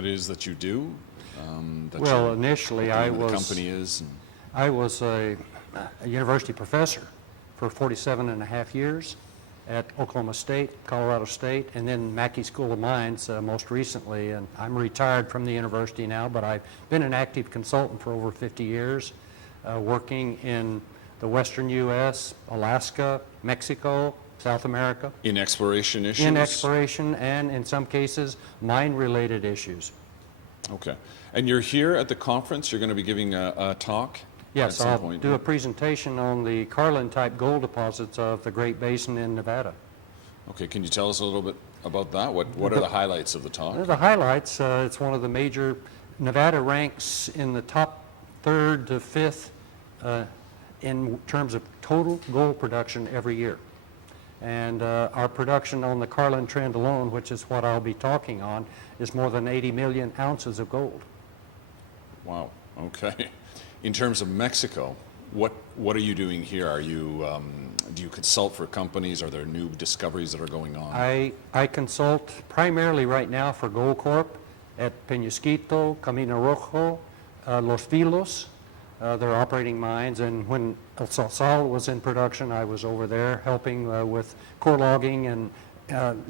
it is that you do? Well, initially the company is? I was a university professor for 47 and a half years at Oklahoma State, Colorado State, and then Mackey School of Mines most recently. And I'm retired from the university now, but I've been an active consultant for over 50 years, working in the western U.S., Alaska, Mexico, South America. In exploration issues? In exploration and, in some cases, mine-related issues. Okay. And you're here at the conference? You're going to be giving a talk? Yes, I'll do a presentation on the Carlin-type gold deposits of the Great Basin in Nevada. Okay, can you tell us a little bit about that? What are the highlights of the talk? The highlights, it's one of the major, Nevada ranks in the top third to fifth in terms of total gold production every year. And our production on the Carlin Trend alone, which is what I'll be talking on, is more than 80 million ounces of gold. Wow, okay. In terms of Mexico, what are you doing here? Are you, do you consult for companies? Are there new discoveries that are going on? I consult primarily right now for Goldcorp at Peñasquito, Camino Rojo, Los Vilos. They're operating mines, and when El Salsal was in production, I was over there helping with core logging and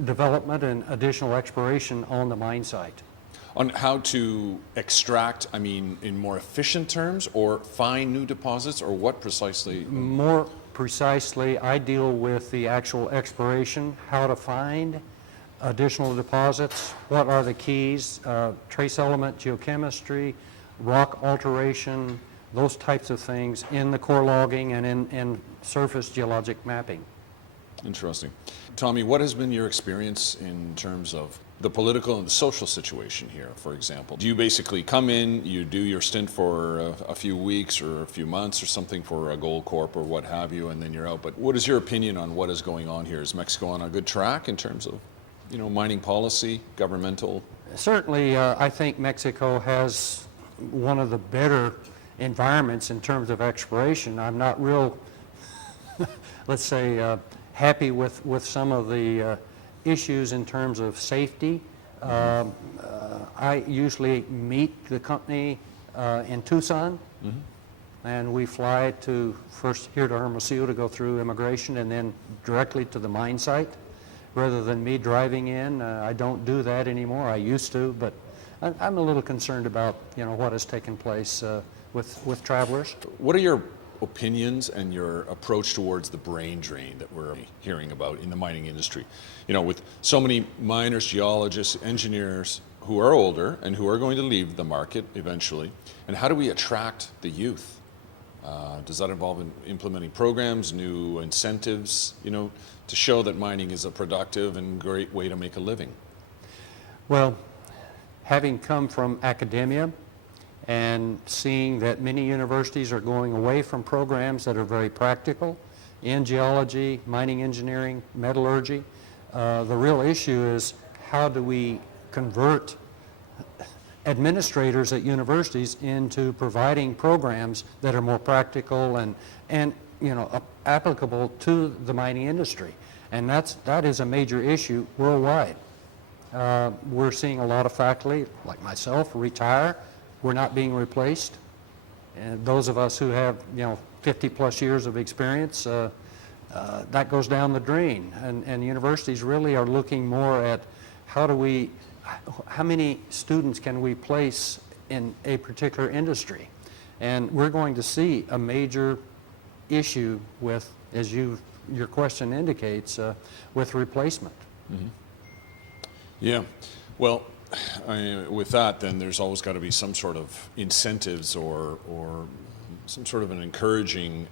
development and additional exploration on the mine site. On how to extract, I mean, in more efficient terms, or find new deposits, or what precisely? More precisely, I deal with the actual exploration, how to find additional deposits, what are the keys, trace element geochemistry, rock alteration, those types of things in the core logging and in surface geologic mapping. Interesting. Tommy, what has been your experience in terms of the political and the social situation here, for example? Do you basically come in, you do your stint for a few weeks or a few months or something for a Goldcorp or what have you, and then you're out? But what is your opinion on what is going on here? Is Mexico on a good track in terms of, you know, mining policy, governmental? Certainly, I think Mexico has one of the better environments in terms of exploration. I'm not real, let's say, happy with some of the issues in terms of safety. I usually meet the company in Tucson, and we fly to first here to Hermosillo to go through immigration and then directly to the mine site rather than me driving in. I don't do that anymore. I used to, but I'm a little concerned about, you know, what has taken place with travelers. What are your opinions and your approach towards the brain drain that we're hearing about in the mining industry? You know, with so many miners, geologists, engineers who are older and who are going to leave the market eventually, and how do we attract the youth? Does that involve implementing programs, new incentives, you know, to show that mining is a productive and great way to make a living? Well, having come from academia and seeing that many universities are going away from programs that are very practical in geology, mining engineering, metallurgy, the real issue is how do we convert administrators at universities into providing programs that are more practical and you know, applicable to the mining industry. And that is a major issue worldwide. We're seeing a lot of faculty, like myself, retire. We're not being replaced. And those of us who have, you know, 50 plus years of experience, that goes down the drain. And universities really are looking more at how many students can we place in a particular industry? And we're going to see a major issue with, as your question indicates, with replacement. Mm-hmm. Yeah, well, with that, then there's always got to be some sort of incentives or some sort of an encouraging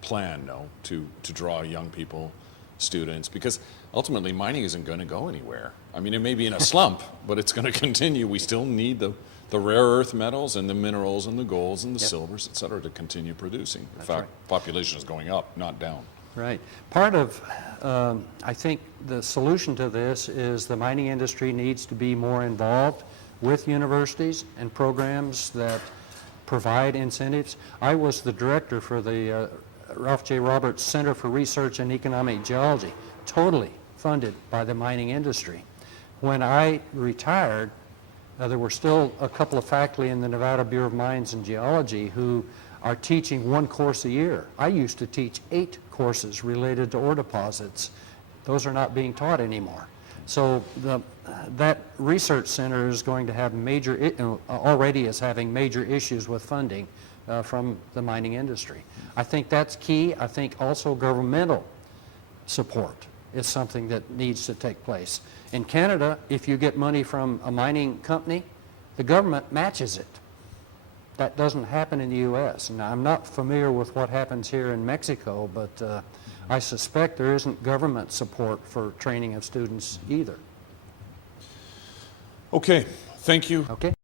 plan, no, to draw young people, students, because ultimately mining isn't going to go anywhere. I mean, it may be in a slump, but it's going to continue. We still need the rare earth metals and the minerals and the golds and the silvers, et cetera, to continue producing. In fact, population is going up, not down. Right. Part of, I think, the solution to this is the mining industry needs to be more involved with universities and programs that provide incentives. I was the director for the Ralph J. Roberts Center for Research in Economic Geology, totally funded by the mining industry. When I retired, There were still a couple of faculty in the Nevada Bureau of Mines and Geology who are teaching one course a year. I used to teach 8 courses related to ore deposits. Those are not being taught anymore. So that research center is going to have already is having major issues with funding from the mining industry. I think that's key. I think also governmental support is something that needs to take place. In Canada, if you get money from a mining company, the government matches it. That doesn't happen in the U.S. Now, I'm not familiar with what happens here in Mexico, but I suspect there isn't government support for training of students either. Okay, thank you. Okay.